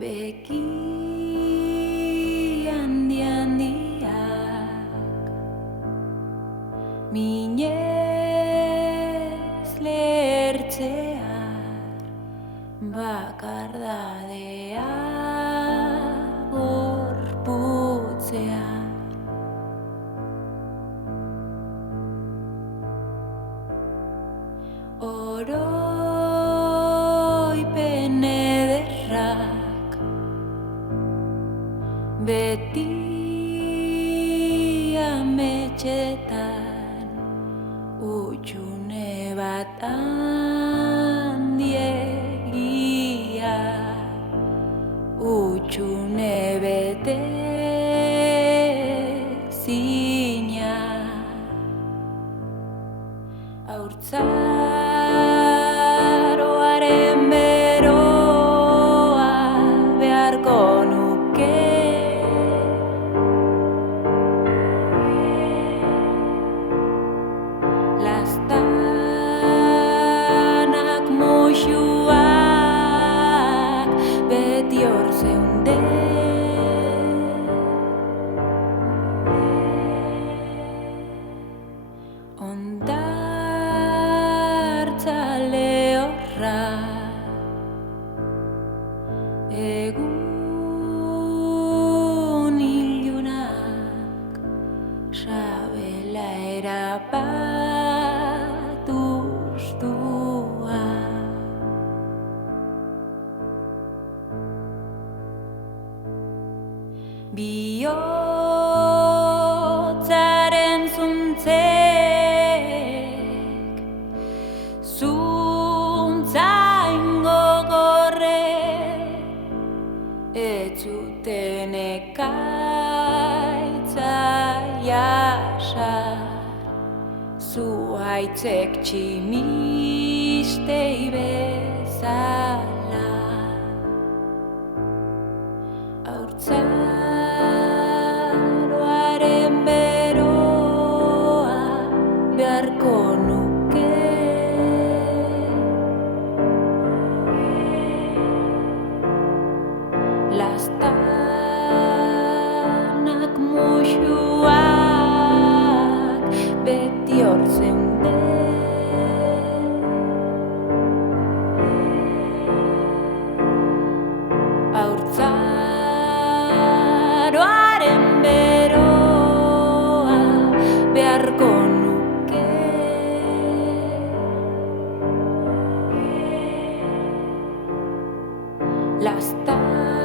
Begi handi-handiak minez lehertzear bakardadea gorputzean. Oroipen ederrak beti ametxetan utxune bat handiegia, utxune bete zina. Haurtzaroaren beroa beharko nuke, laztanak muxuak beti hor zeunden. Egun ilunak sabela erabat ustua. Bihotzaren zuntzek zuntzain gogorrek ez zuten ekaitza jasar, zuhaitzek tximistei bezala. Haurtzaroaren beroa beharko nuke, laztanak muxuak beti hor zeunden. Haurtzaroaren beroa beharko nuke, laztanak